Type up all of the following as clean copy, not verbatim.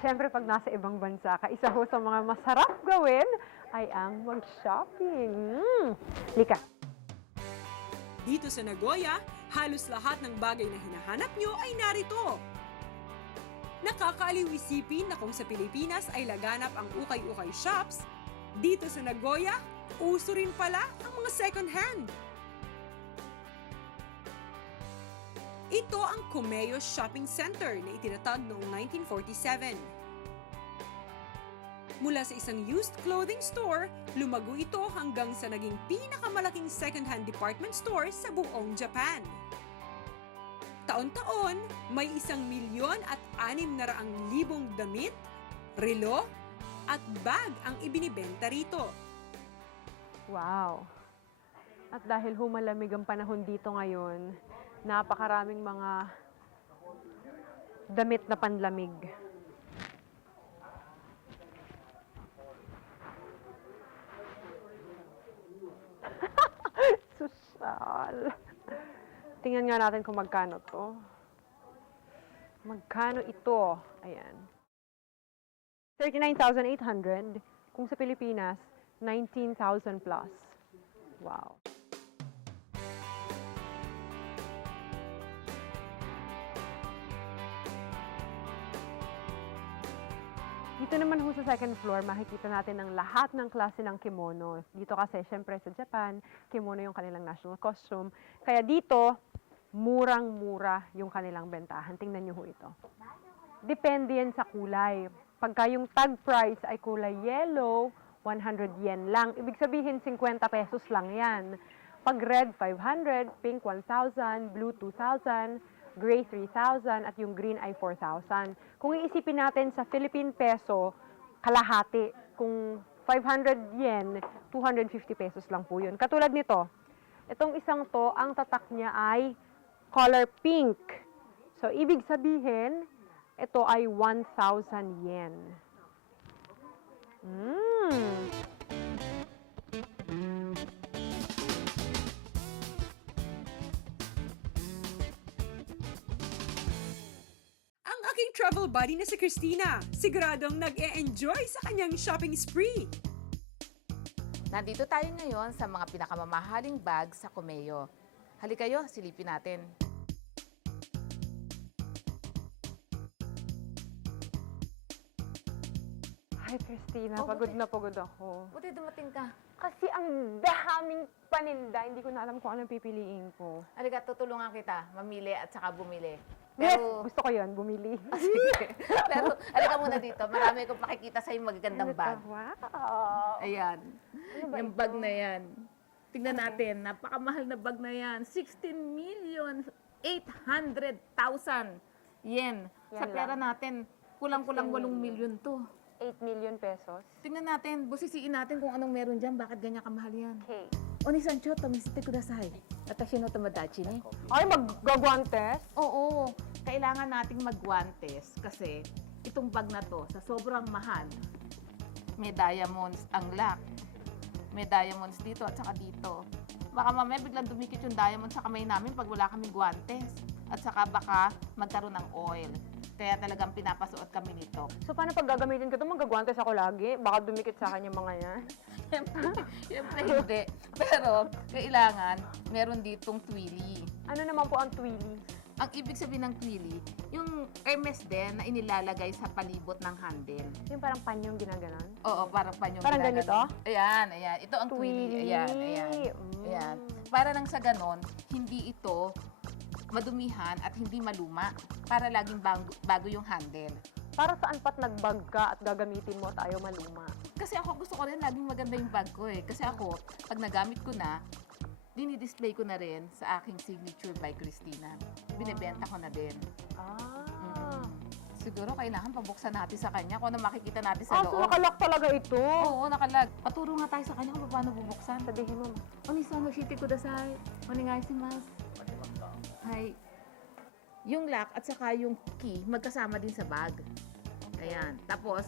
Siyempre, pag nasa ibang bansa ka, isa ho sa mga masarap gawin ay ang mag-shopping. Lika. Dito sa Nagoya, halos lahat ng bagay na hinahanap nyo ay narito. Nakakaaliw isipin na kung sa Pilipinas ay laganap ang ukay-ukay shops, dito sa Nagoya, uso rin pala ang mga second hand. Ito ang Kumeyo Shopping Center na itinatag noong 1947. Mula sa isang used clothing store, lumago ito hanggang sa naging pinakamalaking second-hand department store sa buong Japan. Taon-taon, may 1,600,000 damit, relo, at bag ang ibinibenta rito. Wow. At dahil humalamig ang panahon dito ngayon, napakaraming mga damit na panlamig. Sosyal. Tingnan nga natin kung magkano to. Magkano ito? Ayan. 39,800. Kung sa Pilipinas, 19,000 plus. Wow. Dito naman ho sa second floor, makikita natin ang lahat ng klase ng kimono. Dito kasi, syempre sa Japan, kimono yung kanilang national costume. Kaya dito, murang-mura yung kanilang bentahan. Tingnan nyo ho ito. Depende yan sa kulay. Pagka yung tag price ay kulay yellow, 100 yen lang. Ibig sabihin, 50 pesos lang yan. Pag red, 500, pink, 1,000, blue, 2,000, gray 3,000 at yung green ay 4,000. Kung iisipin natin sa Philippine peso, kalahati. Kung 500 yen, 250 pesos lang po yun. Katulad nito, itong isang to, ang tatak niya ay color pink. So, ibig sabihin, ito ay 1,000 yen. Ang aking travel buddy na si Christina, siguradong nag-e-enjoy sa kanyang shopping spree. Nandito tayo ngayon sa mga pinakamamahaling bag sa Kumeyo. Halika kayo, silipin natin. Hi, Christina. Oh, Pagod buti- na pagod ako. Buti dumating ka. Kasi ang daming paninda, hindi ko na alam kung anong pipiliin ko. Halika, tutulungan kita mamili at saka bumili. Yes, Pero, gusto ko yun, bumili. pero halika muna dito. Marami kong makikita sa magagandang bag. Wow. Ayan. ba Yung ito? bag na yan. Tingnan natin, napakamahal na bag na yan. 16,800,000 yen. Sa Yan pera natin, kulang-kulang 8 million to. 8 million pesos. Tingnan natin, busisiin natin kung anong meron dyan, bakit ganyan kamahal yan. Okay. Oni-san, cho, tomishite kudasai. Atashi no tomodachi ni. Ay, maggagwantes? Oo, kailangan nating magwantes kasi itong bag na to, sa sobrang mahal, may diamonds ang lock. May diamonds dito at saka dito. Baka mamaya biglang dumikit yung diamond sa kamay namin pag wala kaming gwantes. At saka baka magkaroon ng oil. Kaya talagang pinapasuot kami nito. So, paano pag gagamitin ko ito? Maggagwantes ako lagi? Baka dumikit sa akin yung mga yan. Siyempre hindi. Pero kailangan meron ditong twilly. Ano naman po ang twilly? Ang ibig sabihin ng twilly, yung Hermes din na inilalagay sa palibot ng handle. Yung parang panyong ginaganon? Oo, parang panyong Parang ginaganon. ganito? Ayan, ayan. Ito ang twilly. Ayan, ayan. Ayan. Para nang sa ganon, hindi ito madumihan at hindi maluma. Para laging bago yung handle. Para saan pat nagbag ka at gagamitin mo at ayaw maluma? Kasi ako gusto ko rin laging maganda yung bag ko eh. Kasi ako, pag nagamit ko na, dinidisplay ko na rin sa aking signature by Christina. Binibenta ko na din. Ah. Siguro kailangan pabuksan natin sa kanya kung ano makikita natin sa Ah, so loob. nakalak talaga ito? Oo, nakalag. Paturo nga tayo sa kanya kung paano bubuksan. Sabihin mo. Oni-san no shite kudasai. Onegaishimasu. Hay. Yung lock at saka yung key magkasama din sa bag. Ayan. Tapos,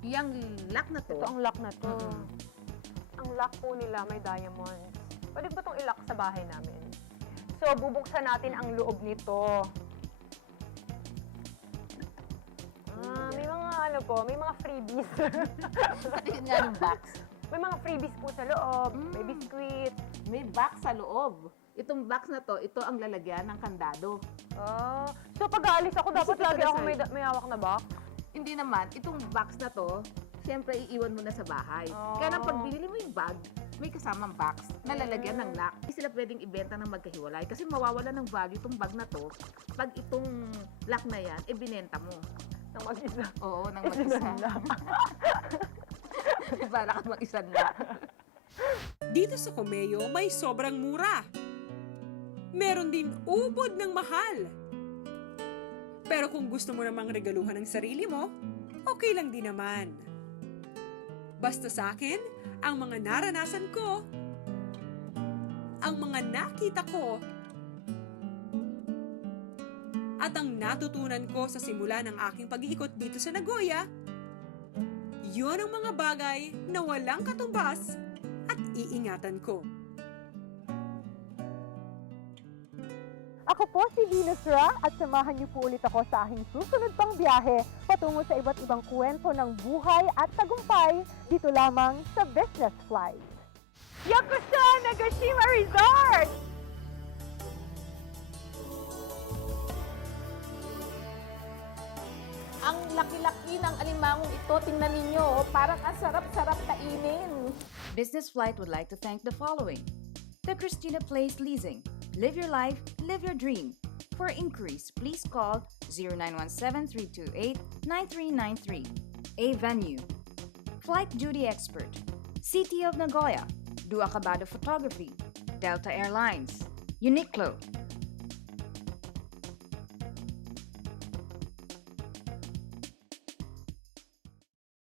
yung lock na to, Ito ang lock na to. Mm-mm. Ang lock po nila may diamonds. Pwede ba itong ilock sa bahay namin? So, bubuksan natin ang loob nito. Ah, may mga po, may mga freebies. Patingin nga ng box. May mga freebies po sa loob. May biscuit. May box sa loob. Itong box na to, ito ang lalagyan ng kandado. Ah, so pag aalis ako, dapat Biscuit lagi na ako sa'yo. may hawak na box? Hindi naman, itong box na to, siyempre iiwan mo na sa bahay. Oh. Kaya nang pag binili mo yung bag, may kasamang box na lalagyan ng lock. Hindi sila pwedeng ibenta ng magkahiwalay kasi mawawala ng value itong bag na to pag itong lock na yan, binenta mo. Nang mag-isa. Oo, nang mag-isa. Para ka mag-isa na. Dito sa Comello, may sobrang mura. Meron din ubod ng mahal. Pero kung gusto mo namang regaluhan ng sarili mo, okay lang din naman. Basta sa akin, ang mga naranasan ko, ang mga nakita ko, at ang natutunan ko sa simula ng aking pag-iikot dito sa Nagoya, yun ang mga bagay na walang katumbas at iingatan ko. Ako po si Venus Ra at samahan niyo po ulit ako sa aking susunod pang biyahe patungo sa iba't ibang kwento ng buhay at tagumpay dito lamang sa Business Flight. Yakuza Nagashima Resort! Ang laki-laki ng alimangong ito, tingnan ninyo, parang ang sarap-sarap kainin. Business Flight would like to thank the following: The Christina Place Leasing. Live your life, live your dream. For inquiries, please call 0917-328-9393. A Venue. Flight Duty Expert. City of Nagoya. Do Acabado Photography. Delta Airlines. Uniqlo.